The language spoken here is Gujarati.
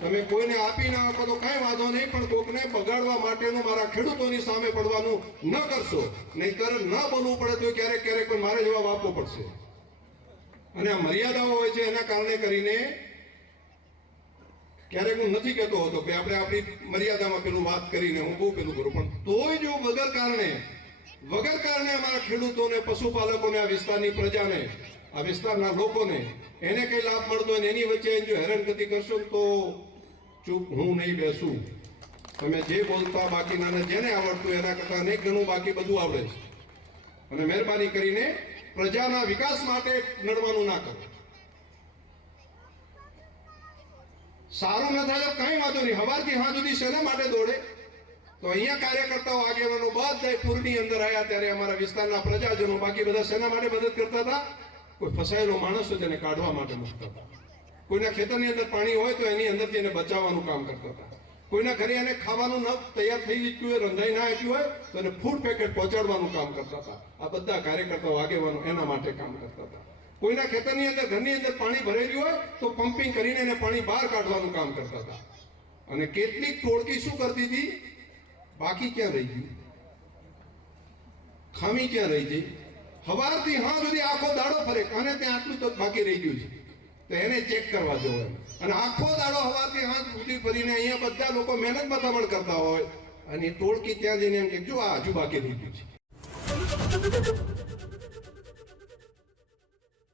તમે કોઈને આપી ના આપો તો કાંઈ વાંધો નહીં, પણ કોકને બગાડવા માટેનું મારા ખેડૂતોની સામે પડવાનું ન કરશો. નહીંતર ન બોલવું પડે તો ક્યારેક ક્યારેક પણ મારે જવાબ આપવો પડશે. અને આ મર્યાદાઓ હોય છે, એના કારણે કરીને ક્યારેક હું નથી કહેતો હતો કે આપણે આપણી મર્યાદામાં પેલું વાત કરીને હું બહુ પેલું કરું, પણ તોય જો વગર કારણે અમારા ખેડૂતોને, પશુપાલકોને, આ વિસ્તારની પ્રજાને, આ વિસ્તારના લોકોને એને કઈ લાભ મળતો હોય એની વચ્ચે જો હેરાનગતિ કરશો તો ચૂપ હું નહીં બેસું. તમે જે બોલતા બાકીના જેને આવડતું એના કરતાં અનેક ગણું બાકી બધું આવડે છે. અને મહેરબાની કરીને પ્રજાના વિકાસ માટે લડવાનું ના કરો. સારું ન થાય તો કઈ વાંધો નહીં, સવારથી સાંજ સુધી શેના માટે દોડે? તો અહીંયા કાર્યકર્તાઓ, આગેવાનો બધા પૂરની અંદર આવ્યા ત્યારે અમારા વિસ્તારના પ્રજાજનો બાકી બધા શેના માટે મદદ કરતા હતા? કોઈ ફસાયેલો માણસ હોય તેને કાઢવા માટે મૂકતા હતા. કોઈના ખેતરની અંદર પાણી હોય તો એની અંદરથી એને બચાવવાનું કામ કરતા હતા. કોઈના ઘરે એને ખાવાનું ન તૈયાર થઈ ચૂક્યું હોય, રંધાઈ ના આપ્યું હોય તો એને ફૂડ પેકેટ પહોંચાડવાનું કામ કરતા હતા. આ બધા કાર્યકર્તાઓ, આગેવાનો એના માટે કામ કરતા હતા. કોઈના ખેતરની અંદર, ઘરની અંદર પાણી ભરેલું હોય તો પમ્પિંગ કરીને એને પાણી બહાર કાઢવાનું કામ કરતા હતા. અને કેટલીક ટોળકી શું કરતી હતી? બાકી ક્યાં રહી ગયું? ખામી ક્યાં રહી ગઈ? સવારથી હા સુધી આખો દાડો ફરે અને ત્યાં આટલું તો બાકી રહી ગયું છે, તો એને ચેક કરવા જવો. અને આખો દાડો સવારથી હા સુધી ફરીને અહીંયા બધા લોકો મહેનત મથામણ કરતા હોય અને ટોળકી ત્યાં જઈને એમ કે જો આ હજુ બાકી રહી ગયું છે.